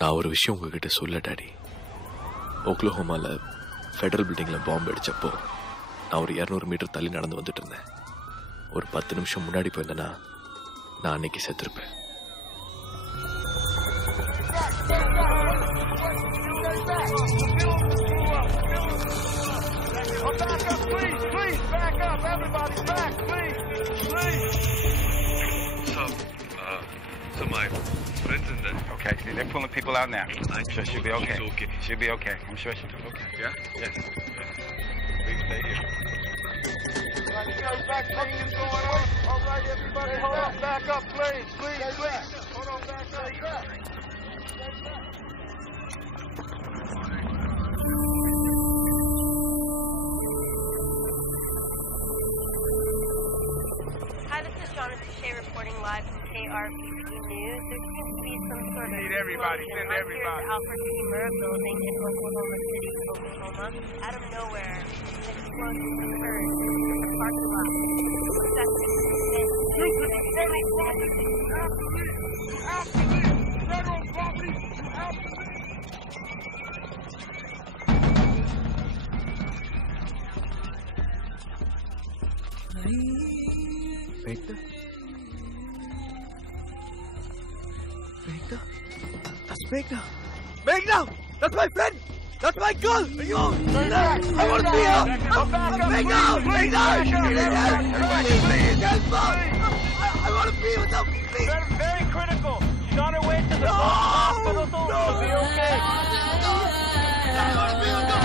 நான் ஒரு விஷயம் உங்ககிட்ட சொல்ல டாடி. ஓக்லஹோமால ஃபெடரல் பில்டிங்கில் பாம்பு அடித்தப்போ நான் ஒரு 200 மீட்டர் தள்ளி நடந்து வந்துட்டு இருந்தேன். ஒரு 10 நிமிஷம் முன்னாடி போயிருந்தேன்னா நான் அன்னைக்கு செத்துருப்பேன். So my friends in there. Okay, they're pulling people out now. I'm sure she'll be okay. She's okay. She'll be okay. I'm sure she'll be okay. Yeah? Yes. Please stay here. All right, everybody, hold on, back up, please. Hold on, back up. Hi, this is Jonathan Shea reporting live from KRPC News. There seems to be some sort of Need everybody, send everybody. Here at the Alfred P. Murrah building in Oklahoma City, Oklahoma. Out of nowhere, an explosion occurred in the parking lot. Federal property, you have to leave. That's Meghna! Meghna! That's my friend! That's my girl! I want to see her! Meghna! Meghna! Please help us! I want to be with them! Please! Very critical. She's on her way to the hospital, so she'll be okay. I want to be with them!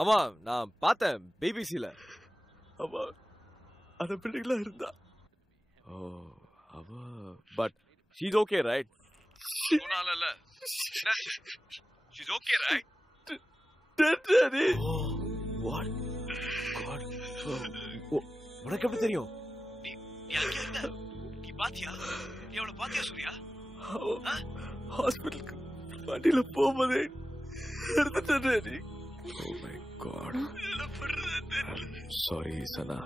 ஆமா நான் பார்த்தேன் பிபிசில. அவ அந்த பிள்ளைகளா இருந்தா. Oh அவ but she's okay right? சொன்னாலல்ல. She's okay, right? Daddy. What? God. உனக்கு எப்படி தெரியும்? நீ அங்க இருந்த. நீ பாத்தியா? நீ அவளை பாத்தியா சூர்யா? ஹாஸ்பிடலுக்கு வண்டியில போகும்போதே எடுத்துட்டேன் daddy. Oh my God. I'm sorry, Sana.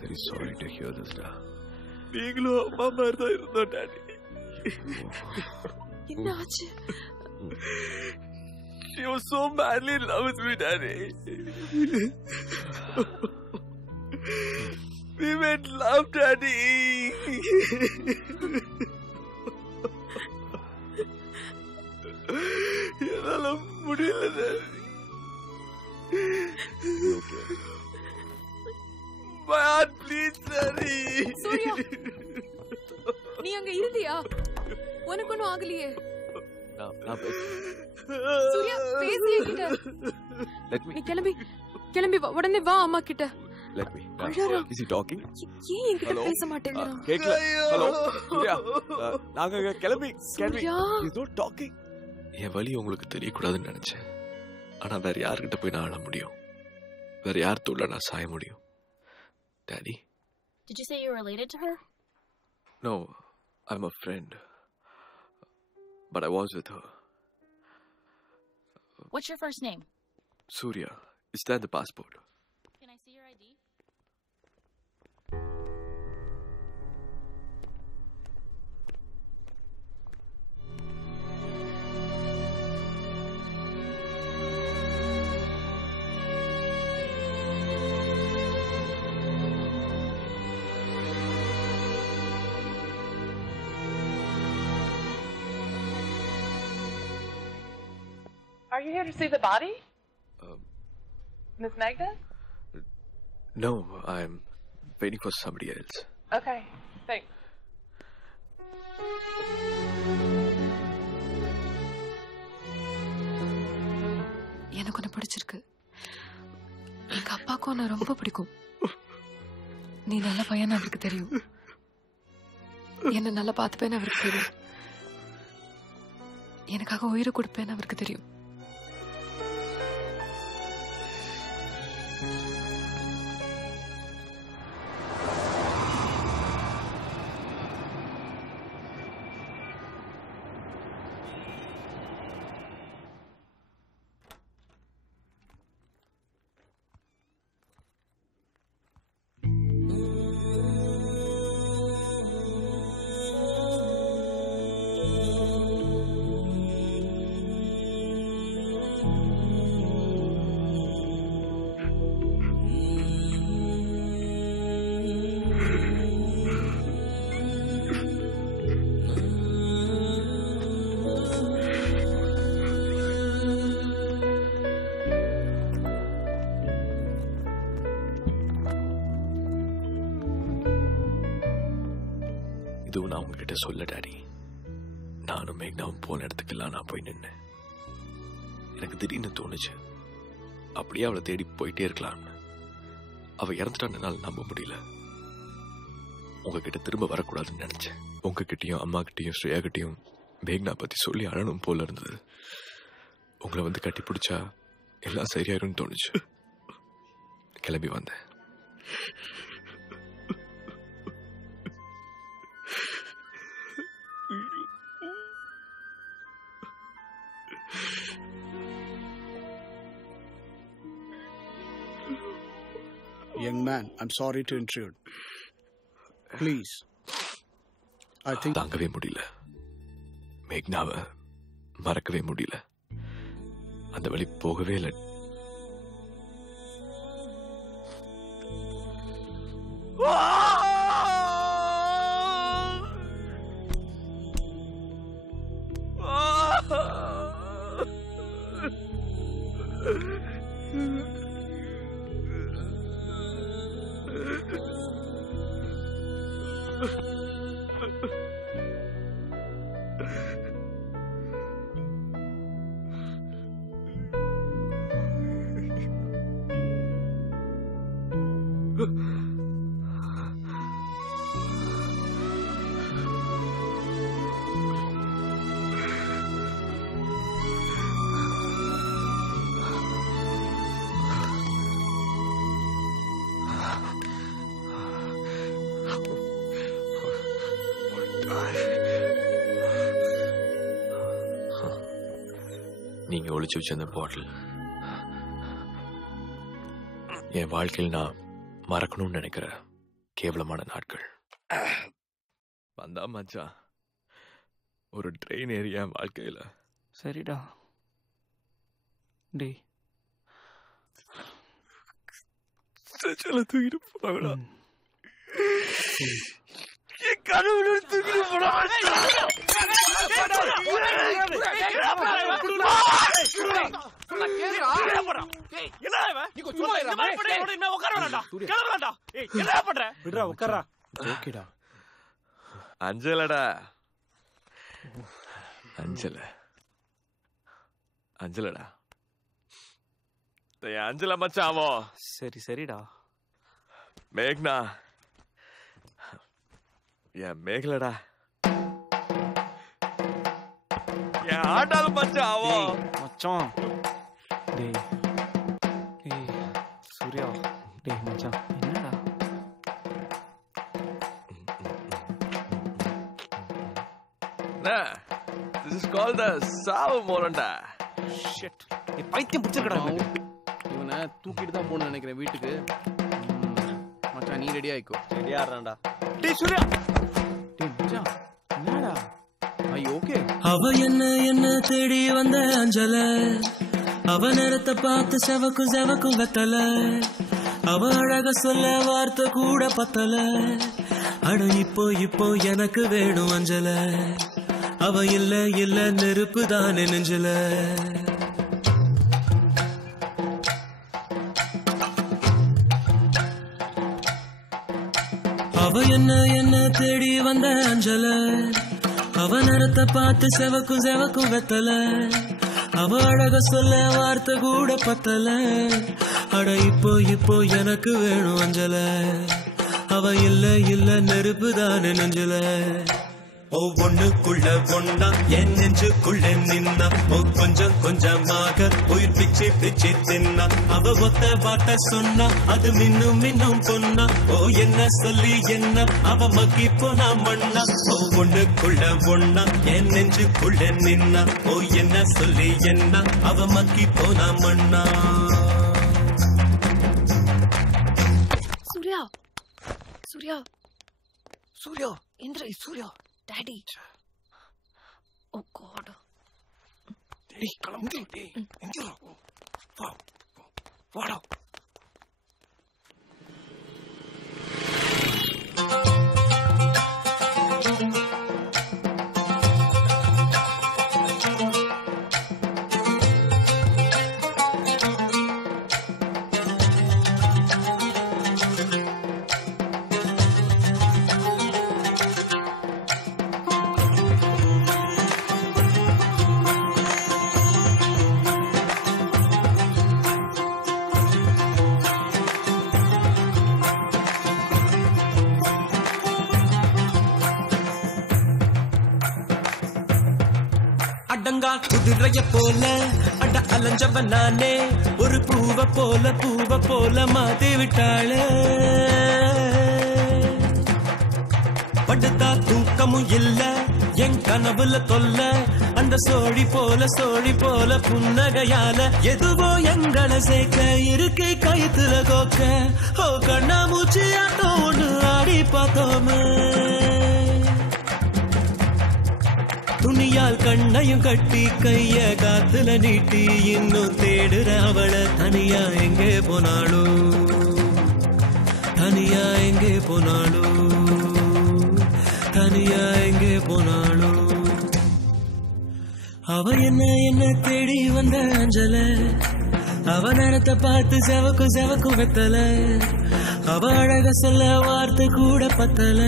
Very sorry to hear this, da. நீங்களும் அம்மா மாதிரி தான் இருந்தோம் டாடி. என்ன ஆச்சு? She was so madly in love with me, Daddy. We made love, Daddy. என்னால முடியல Daddy. My heart bleeds, Daddy. Surya, நீ அங்க இருந்தியா? உனக்கு ஒன்னும் ஆகலையே? சூர்யா பேசி என்கிட்ட. நீ கிளம்பி வா, உடனே வா அம்மா கிட்ட. Let me. Is he talking? ஏன் என்கிட்ட பேச மாட்டேங்கிறான்? கேக்கல. ஹலோ சூர்யா, நாங்க கிளம்பி. Surya, he's not talking. என் வலி உங்களுக்கு தெரியக்கூடாதுன்னு நினைச்சேன். ஆனா வேற யார்கிட்ட போய் நான் அழ முடியும்? வேற யார் தோல்ல நான் சாய முடியும்? Daddy? Did you say you were related to her? No, I'm a friend. But I was with her. What's your first name? Surya. Is that the passport? Can I see your ID? Are you here to see the body? Miss Magda? No, I'm waiting for somebody else. Okay, thanks. எனக்கு உன்னை பிடிச்சிருக்கு. எங்க அப்பாவுக்கும் உன்னை ரொம்ப பிடிக்கும். நீ நல்ல பையன் அவருக்கு தெரியும். என்ன நல்லா பார்த்துப்பேன்னு அவருக்கு தெரியும். எனக்காக உயிரை கொடுப்பேன்னு அவருக்கு தெரியும். என்கிட்ட சொல்ல டாடி. நானும் மேக்னாவும் போன இடத்துக்கெல்லாம் நான் போய் நின்னேன். எனக்கு திடீர்னு தோணுச்சு, அப்படியே அவளை தேடி போயிட்டே இருக்கலாம்னு. அவ இறந்துட்டான்னால நம்ப முடியல. உங்ககிட்ட திரும்ப வரக்கூடாதுன்னு நினைச்சேன். உங்ககிட்டயும் அம்மா கிட்டயும் ஸ்ரேயா கிட்டயும் மேக்னா பத்தி சொல்லி அழணும் போல இருந்தது. உங்களை வந்து கட்டி பிடிச்சா எல்லாம் சரியாயிரும்னு தோணுச்சு. கிளம்பி வந்தேன். Young man, I'm sorry to intrude. Please. I think... தாங்கவே முடியல. மேக்னாவை மறக்கவே முடியல. அந்த வழி போகவே இல்லை. நீங்க ஒளிச்சு வச்ச அந்த பாட்டில் என் வாழ்க்கையில் நான் மறக்கணும்னு நினைக்கிற கேவலமான நாட்கள். வந்தா மச்சான் ஒரு ட்ரெயின் ஏரியா வாழ்க்கையில. சரிடா டேய், தூக்கிட்டு போனாங்களா? கடவுளோட தூக்கிட்டு போனாங்க. அஞ்சலடா, அஞ்சலடா அஞ்சல மச்சாவோ. சரி சரிடா. மேக்னா என் மேகலடா, என் ஆட்டால மச்சாவோ. மச்சான் டேய் சூர்யா, டேய் மச்சான் என்னடா? This is called the சாவு மோரண்டா. ஷிட், நீ பைத்தியம் பிடிச்சிருக்கடா. இவனை தூக்கிட்டு தான் போகணும்னு நினைக்கிறேன் வீட்டுக்கு. மச்சான் நீ ரெடி ஆயிக்கோ. ரெடி ஆறடா. டேய் சூர்யா, டேய் மச்சான் என்னடா? ஐ ஓகே. அவ என்ன தேடி வந்த அஞ்சல, அவ நேரத்தை பார்த்து செவக்கும் வெத்தல, அவ அழக சொல்ல வார்த்தை கூட பத்தல. அட இப்போ எனக்கு வேணும் அஞ்சல, அவ இல்ல நெருப்பு தானே நெஞ்சல. அவ என்ன தேடி வந்த அஞ்சல, அவ நேரத்தை பார்த்து செவக்கும் வெத்தல, அவ அழக சொல்ல வார்த்தை கூட பத்தல. அட இப்போ எனக்கு வேணும் அஞ்சல, அவ இல்ல நெருப்பு தானே நெஞ்சல. ஒவ்வொன்னுக்குள்ள ஒன்னா என் நெஞ்சுக்குள்ள நின்னா, கொஞ்சமாக உயிர் பிச்சு தின்னா. அவ ஒத்த பாட்ட சொன்னா அது மின்னும் பொன்னா. என்ன சொல்லி என்ன அவ மக்கி போனா மண்ணா. ஒவ்வொன்னுக்குள்ள ஒன்னா என் நெஞ்சுக்குள்ள நின்னா, என்ன சொல்லி என்ன அவ மக்கி போனா மண்ணா. சூர்யா சூர்யா சூர்யா இந்திர சூர்யா டாடி. ஓ காட். டேய் கிளம்பு. டேய் எங்க வாடா. அடங்கா குதிரைய போல அட அலைஞ்சவ நானே ஒரு பூவ போல மாத்தி விட்டாளே படுத்தா தூக்கமும் இல்ல என் கனவுல தொல்ல அந்த சோழி போல புன்னகையால எதுவோ எங்களை சேர்க்க இருக்கை கயித்துல கோக்க ஓ கண்ணா மூச்சு ஆட்டம் ஒண்ணு ஆடி பார்த்தோமே துணியால் கண்ணையும் கட்டி கைய காத்துல நீட்டி இன்னும் தேடுற அவளை தனியா எங்கே போனாளோ தனியா எங்கே போனாளோ தனியா எங்கே போனாளோ அவ என்ன தேடி வந்த அஞ்சல அவ நேரத்தை பார்த்து செவக்கும் வெத்தல அவ அழக சொல்ல வார்த்தை கூட பத்தல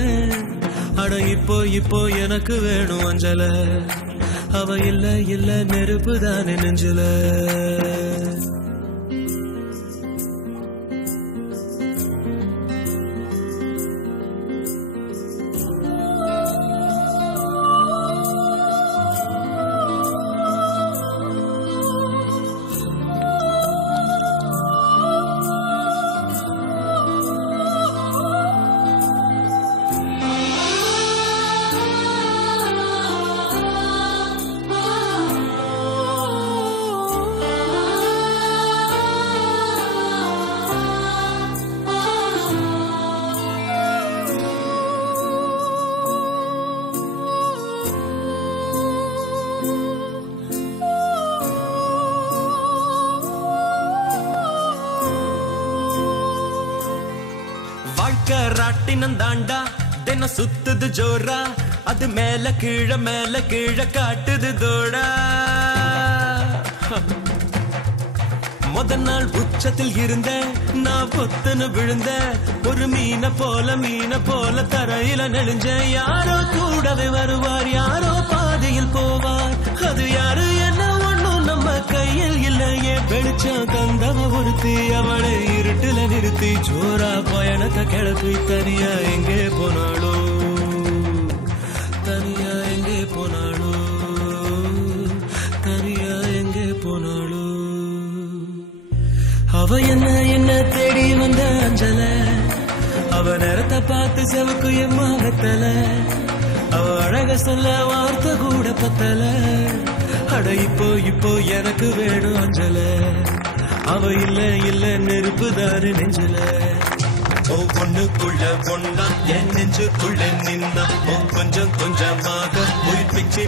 அட இப்போ எனக்கு வேணும் அஞ்சல அவ இல்ல நெருப்பு தானே நெஞ்சல ராட்டினந்தாண்டா தின சுத்துது ஜோரா அது மேல கீழ காட்டுது தோடா முத நாள் உச்சத்தில் இருந்த நான் பொத்துன்னு விழுந்த ஒரு மீன போல தரையில நெளிஞ்ச யாரோ கூடவே வருவார் யாரோ பாதையில் போவார் அது யாரு என்ன ஒண்ணும் நம்ம கையில் இல்லையே வெளிச்சம் தந்தவ ஒருத்தி அவளை இருட்டுல நிறுத்தி ஜோரா பயணத்தை கிளப்பி தனியா எங்கே போனாளோ தனியா எங்கே போனாளோ தனியா எங்கே போனாளோ அவ என்ன தேடி வந்த அஞ்சல அவ நேரத்தை பார்த்து செவக்கு எம்மாகத்தல அவ அழக சொல்ல வார்த்தை கூட பத்தல அட இப்போ எனக்கு வேணும் அஞ்சல அவ இல்ல நெருப்பு தாரு நெஞ்சல ஒவ்வொன்னுக்குள்ள ஒன்னா என் நெஞ்சுக்குள்ள நின்னா கொஞ்சமாக உயிர் பிச்சு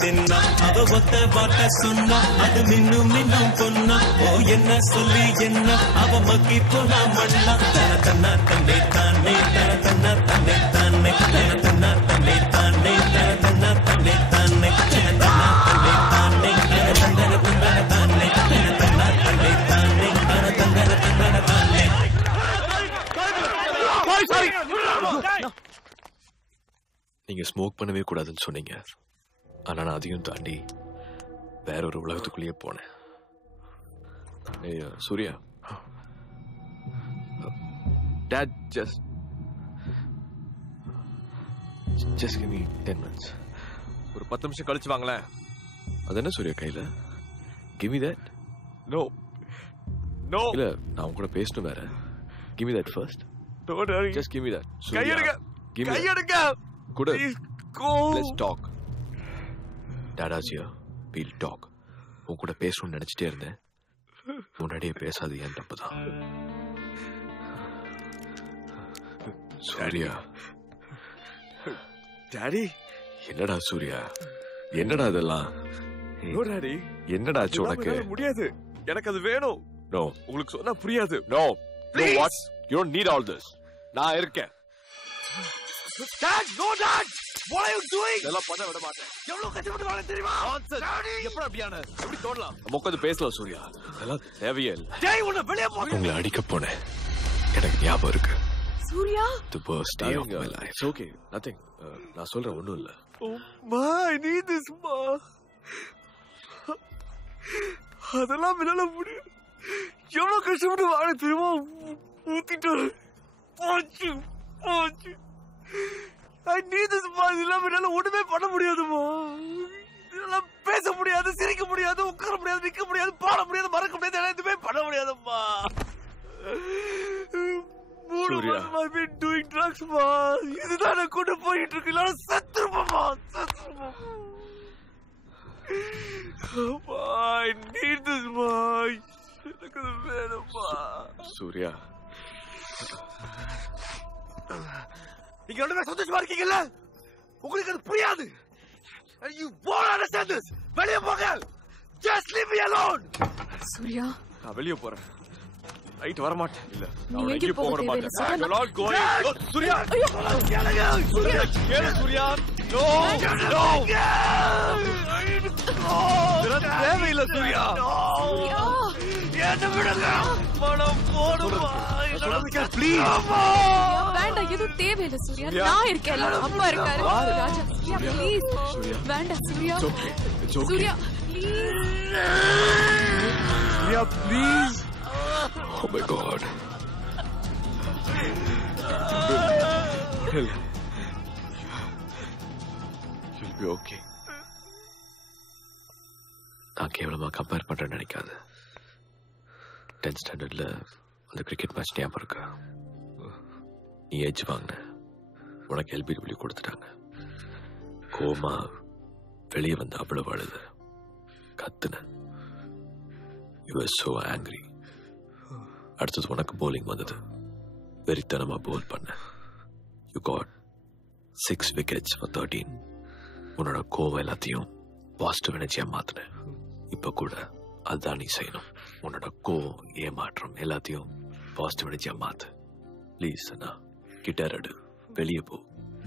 தின்னா அவ ஒத்த வாட்ட சொன்னா அது மின்னும் பொன்னா ஓ என்ன சொல்லி என்ன அவ மக்கி போனா மண்ணா தன்னா தன்னை தானே தன்னா தன்னை தானே தன்னா தன்னை தானே தன்னா தன்னை தானே தன்னா தன்னை தானே தன்னா தானே தன்னா தன்னை தானே தன்னா தானே நீங்க ஸ்மோக் பண்ணவே கூடாதுன்னு சொன்னீங்க ஆனா நான் அதையும் தாண்டி வேற ஒரு உலகத்துக்குள்ளேயே போனேன் ஏய் Surya Dad, just give me 10 minutes. ஒரு 10 நிமிஷம் கழிச்சு வாங்களேன். அது என்ன சூர்யா கையில? Give me that. No. இல்ல நான் உங்க கூட பேசணும் வேற. Give me that first. Don't hurry. Just give me that. கையெடுங்க. Good. Go. Let's talk. Dada's here. We'll talk. உங்க கூட பேசணும்னு நினைச்சிட்டே இருந்தேன். முன்னாடியே பேசாது ஏன் தப்புதான். சூர்யா. டாடி. என்னடா சூர்யா? என்னடா இதெல்லாம்? No daddy. என்னடா ஆச்சு உனக்கு? முடியாது. எனக்கு அது வேணும். நோ. உங்களுக்கு சொன்னா புரியாது. No. No what? You don't need all this. நான் இருக்கேன். Dad, no dad. What are you doing? இதெல்லாம் பண்ண விட மாட்டேன். எவ்வளவு கஷ்டப்பட்டு வாழ தெரியுமா? எப்படி அப்படியான? எப்படி தோணலாம்? உட்கார்ந்து பேசலாம் சூர்யா. இதெல்லாம் தேவையே இல்ல. டேய் உன்னை வெளிய போ. உங்களை அடிக்க போனேன். எனக்கு ஞாபகம் இருக்கு. Surya. The worst day of my life. It's okay. Nothing. நான் சொல்ற ஒண்ணும் இல்ல. Oh my, I need this ma. அதெல்லாம் என்னால முடியும். எவ்வளவு கஷ்டப்பட்டு வாழ தெரியுமா? ஊத்திட்டாரு. போச்சு. I need this ma. இதெல்லாம் என்னால ஒண்ணுமே பண்ண முடியாதுமா. இதெல்லாம் பேச முடியாது, சிரிக்க முடியாது, உட்கார முடியாது, நிக்க முடியாது, பாட முடியாது, மறக்க முடியாது, எதுவுமே பண்ண முடியாதும்மா. 3 மாசமா I've been doing drugs மா. இதுதான் நான் கொண்டு போயிட்டு இருக்கு. இல்ல செத்துருப்பா. I need this மா. எனக்கு வேணும்மா. சூர்யா, நீங்க ரெண்டு பேரும் சந்தோஷமா இருக்கீங்கல்ல? உங்களுக்கு அது புரியாது. And you won't understand this. வெளியே போங்க. Just leave me alone. Surya, நான் வெளியே போறேன். ரைட் வர மாட்டேன். இல்ல நீ நான் எங்கே எங்கே போக போக மாட்டேன். தேவையில்லை. I'm not going. Surya, Surya, கேளு சூர்யா. No, no. இதெல்லாம் தேவையில்லை சூர்யா. என்ன விடுங்க. பணம் போடுமா. ப்ளீஸ். வேண்டாம், எதுவும் தேவையில்லை சூர்யா. நான் இருக்கேன், அம்மா இருக்காரு. ராஜா, சூர்யா ப்ளீஸ். வேண்டாம் Surya. Surya please. Surya please. Oh my God. You'll be okay. நான் கேவலமா கம்பேர் பண்றேன்னு நினைக்காது. 10th ஸ்டாண்டர்ட்ல அந்த கிரிக்கெட் மேட்ச் ஞாபகம் இருக்கா? நீ எட்ஜ் வாங்கின, உனக்கு எல்பிடபிள்யூ கொடுத்துட்டாங்க. கோமா வெளியே வந்து அவ்வளவு அழுது கத்துன. You were so angry. அடுத்தது உனக்கு போலிங் வந்தது. வெறித்தனமா போல் பண்ண. You got 6 wickets for 13. உன்னோட கோவம் எல்லாத்தையும் பாசிட்டிவ் எனர்ஜியா மாத்தின. இப்ப கூட அதுதான் நீ செய்யணும். உன்னோட கோவம், ஏமாற்றம் எல்லாத்தையும் பாசிட்டிவ் எனர்ஜியா மாத்து. ப்ளீஸ் அண்ணா, கிட்டார் எடு, வெளியே போ,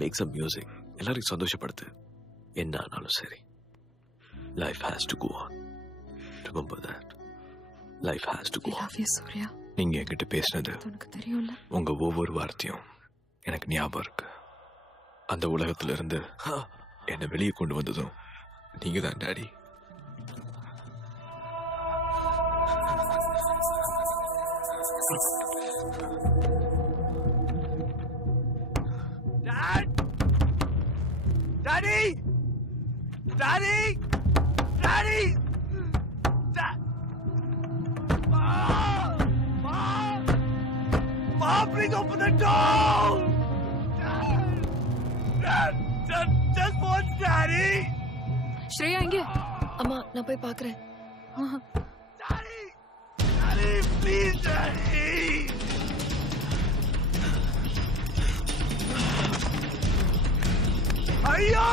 மேக் சம் மியூசிக், எல்லாரையும் சந்தோஷப்படுத்து. என்ன ஆனாலும் சரி, life has to go on. Remember that. Life has to go on. Surya, நீங்க என்கிட்ட பேசினது உனக்கு தெரியும்ல. உங்க ஒவ்வொரு வார்த்தையும் எனக்கு ஞாபகம் இருக்கு. அந்த உலகத்துல இருந்து என்னை வெளியே கொண்டு வந்ததும் நீங்க தான் daddy. Daddy! Daddy! Daddy! Mom, please open the door! Dad, just once, Daddy! Shreya இங்கே. அம்மா, நான் போய் பார்க்கறேன். Daddy! Daddy, please, Daddy! ஐயோ!